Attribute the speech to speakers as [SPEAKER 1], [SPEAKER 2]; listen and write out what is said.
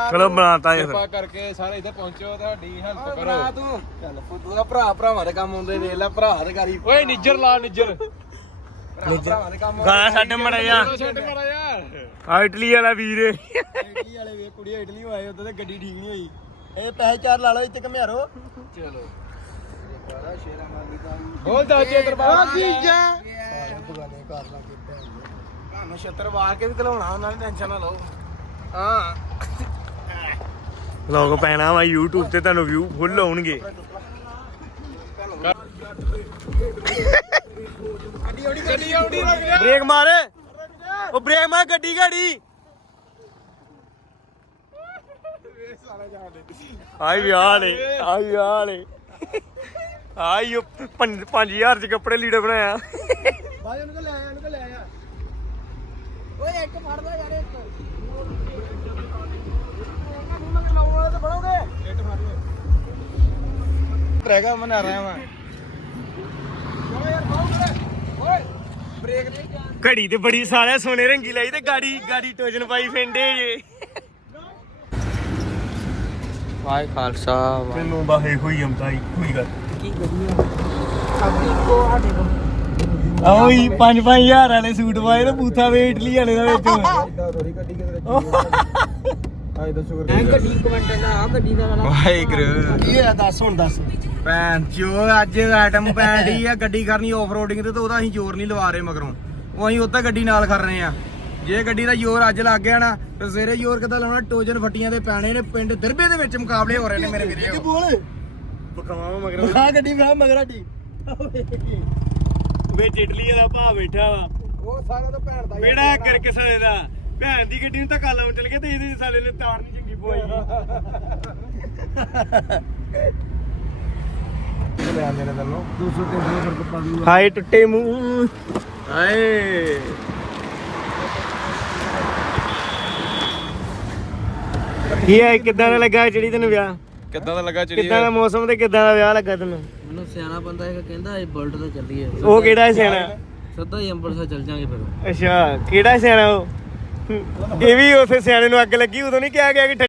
[SPEAKER 1] ਚਲੋ ਬਣਾਤਾ ਜੀ
[SPEAKER 2] ਕਿਰਪਾ ਕਰਕੇ ਸਾਰੇ ਇੱਥੇ ਪਹੁੰਚੋ ਤੁਹਾਡੀ ਹੈਲਪ ਕਰੋ
[SPEAKER 3] ਤੂੰ ਚੱਲ ਫੁੱਦੂ ਦਾ ਭਰਾਵਾਂ ਦੇ ਕੰਮ ਆਉਂਦੇ ਦੇਖ ਲੈ ਭਰਾ ਦੇ ਗਾੜੀ
[SPEAKER 2] ਓਏ ਨਿੱਜਰ ਲਾ ਨਿੱਜਰ
[SPEAKER 3] ਭਰਾਵਾਂ ਦੇ ਕੰਮ
[SPEAKER 1] ਗਾਣਾ ਛੱਡ ਮੜਾ ਜਾ
[SPEAKER 2] ਛੱਡ ਮਾਰਾ ਯਾਰ
[SPEAKER 1] ਆ ਇਟਲੀ ਵਾਲਾ ਵੀਰ
[SPEAKER 3] ਇਟਲੀ ਵਾਲੇ ਵੇ ਕੁੜੀ ਇਟਲੀ ਆਏ ਉਦੋਂ ਤੇ ਗੱਡੀ ਠੀਕ ਨਹੀਂ ਹੋਈ ਇਹ ਪੈਸੇ ਚਾਰ ਲਾ ਲਓ ਇੱਥੇ ਘਮਿਆਰੋ
[SPEAKER 2] ਚਲੋ
[SPEAKER 3] ਸ਼ੇਰਾ ਮਾਰਦੀ ਤਾਂ
[SPEAKER 2] ਬੋਲ ਚਾਚੇ ਦਰਬਾਰ
[SPEAKER 3] ਜੀਜਾ ਬਗਾਨੇ ਘਰ ਲਾ ਕੇ ਤੁਹਾਨੂੰ ਛੱਤਰ ਵਾਰ ਕੇ ਵੀ ਘਲਾਉਣਾ ਉਹਨਾਂ ਨੇ ਟੈਨਸ਼ਨ ਨਾ ਲਓ ਹਾਂ
[SPEAKER 1] ਲੋਕ ਪੈਣਾ ਵਾ YouTube ਤੇ ਤੁਹਾਨੂੰ ਵਿਊ ਫੁੱਲ ਆਉਣਗੇ
[SPEAKER 2] ਗੱਡੀ ਆਉਣੀ ਲੱਗ ਜਾ
[SPEAKER 1] ਬ੍ਰੇਕ ਮਾਰ ਉਹ ਬ੍ਰੇਕ ਮਾਰ ਗੱਡੀ ਗਾੜੀ ਆਈ ਵਿਆਹ ਨੇ ਆਈ ਵਿਆਹ ਨੇ ਆਈ 5000 ਚ ਕੱਪੜੇ ਲੀੜੇ ਬਣਾਇਆ
[SPEAKER 3] ਭਾਈ ਉਹਨੂੰ ਲੈ ਆਇਆ ਓਏ ਇੱਕ ਫੜ ਲੈ ਯਾਰ ਇੱਕ
[SPEAKER 2] ਰਹਿਗਾ ਮਨਾ ਰਿਹਾ ਮੈਂ
[SPEAKER 3] ਬ੍ਰੇਕ ਨਹੀਂ
[SPEAKER 1] ਘੜੀ ਤੇ ਬੜੀ ਸਾਰਿਆ ਸੋਨੇ ਰੰਗੀ ਲਾਈ ਤੇ ਗਾੜੀ ਟੋਜਨ ਪਾਈ ਫੈਂਡੇ ਜੇ
[SPEAKER 3] ਵਾਹਿ ਖਾਲਸਾ
[SPEAKER 1] ਤੈਨੂੰ ਬਾਹੇ ਹੋਈ ਆਉਂਦਾ ਕੋਈ ਗੱਲ
[SPEAKER 3] ਕੀ ਕਰੀਏ ਸਭ ਇੱਕੋ ਸਾਡੇ ਕੋਲ
[SPEAKER 1] ਆਓ ਹੀ 5-5000 ਵਾਲੇ ਸੂਟ ਪਾਏ ਤੇ ਬੂਥਾ ਵੇ ਇਟਲੀ ਵਾਲੇ ਦਾ ਵਿੱਚ
[SPEAKER 3] ਥੋੜੀ ਗੱਡੀ ਕਿਤੇ ਆਏ ਦੱਸੋ ਗੱਡੀ ਕੁਇੰਟਲ ਦਾ ਆ ਗੱਡੀ ਦਾ ਵਾਲਾ
[SPEAKER 2] ਵਾਹਿਗੁਰੂ
[SPEAKER 3] ਕੀ ਹੋਇਆ ਦੱਸ ਹੁਣ ਦੱਸ
[SPEAKER 2] ਭੈਣ ਚੋ ਅੱਜ ਆਈਟਮ ਪੈਂਦੀ ਆ ਗੱਡੀ ਕਰਨੀ ਆਫ ਰੋਡਿੰਗ ਤੇ ਉਹਦਾ ਅਸੀਂ ਜ਼ੋਰ ਨਹੀਂ ਲਵਾ ਰਹੇ ਮਗਰੋਂ ਉਹ ਅਸੀਂ ਉੱਤੇ ਗੱਡੀ ਨਾਲ ਕਰ ਰਹੇ ਆ ਜੇ ਗੱਡੀ ਦਾ ਜ਼ੋਰ ਅੱਜ ਲੱਗ ਗਿਆ ਨਾ ਤੇ ਸਵੇਰੇ ਜ਼ੋਰ ਕਿੱਦਾਂ ਲਾਉਣਾ ਟੋਜਨ ਫੱਟੀਆਂ ਦੇ ਪੈਣੇ ਨੇ ਪਿੰਡ ਦਰਬੇ ਦੇ ਵਿੱਚ ਮੁਕਾਬਲੇ ਹੋ ਰਹੇ ਨੇ ਮੇਰੇ ਵੀਰੇ
[SPEAKER 3] ਬੋਲ
[SPEAKER 1] ਬਖਾਵਾ ਮਗਰ
[SPEAKER 3] ਆ ਗੱਡੀ ਵਾ ਮਗਰਾਟੀ
[SPEAKER 1] ਵਿੱਚ ਇਟਲੀ ਵਾਲਾ ਭਾ ਬੈਠਾ ਵਾ
[SPEAKER 3] ਉਹ ਸਾਰਾ ਤਾਂ ਭੈਣ ਦਾ
[SPEAKER 1] ਬੇੜਾ ਕਰਕੇ ਸਾਲੇ ਦਾ ਭੈਣ ਦੀ ਗੱਡੀ ਨੂੰ ਧੱਕਾ ਲਾਉਣ ਚਲ ਗਿਆ ਤੇ ਇਹਦੇ ਸਾਲੇ ਨੇ ਤਾਰ ਨਹੀਂ ਚੰਗੀ ਪਵਾਈ
[SPEAKER 3] ਲੈ ਆਂਦੇ ਨੇ ਤੈਨੂੰ 200-300 ਫਰਕ ਪਾ ਦੂਗਾ
[SPEAKER 1] ਹਾਏ ਟੁੱਟੇ ਮੂੰਹ ਹਾਏ ਕੀ ਹੈ ਕਿੱਦਾਂ ਦਾ ਲੱਗਾ ਜਿਹੜੀ ਤੈਨੂੰ ਵਿਆਹ
[SPEAKER 2] ਕਿੱਦਾਂ ਦਾ ਲੱਗਾ
[SPEAKER 1] ਕਿੱਦਾਂ ਦਾ ਮੌਸਮ ਤੇ ਕਿੱਦਾਂ ਦਾ ਵਿਆਹ ਲੱਗਾ ਤੈਨੂੰ
[SPEAKER 3] ਮੈਨੂੰ ਸਿਆਣਾ ਬੰਦਾ ਇਹ ਕਹਿੰਦਾ ਇਹ ਬੁਲਟ ਤੇ ਚੱਲੀਏ
[SPEAKER 1] ਉਹ ਕਿਹੜਾ ਸਿਆਣਾ
[SPEAKER 3] ਸਿੱਧਾ ਹੀ ਅੰਮ੍ਰਿਤਸਰ ਚੱਲ ਜਾਾਂਗੇ ਫਿਰ
[SPEAKER 1] ਅੱਛਾ ਕਿਹੜਾ ਸਿਆਣਾ ਉਹ ਇਹ ਵੀ ਉਥੇ ਸਿਆਣੇ ਨੂੰ ਅੱਗ ਲੱਗੀ ਉਦੋਂ ਨਹੀਂ ਕਿਹਾ ਗਿਆ ਕਿ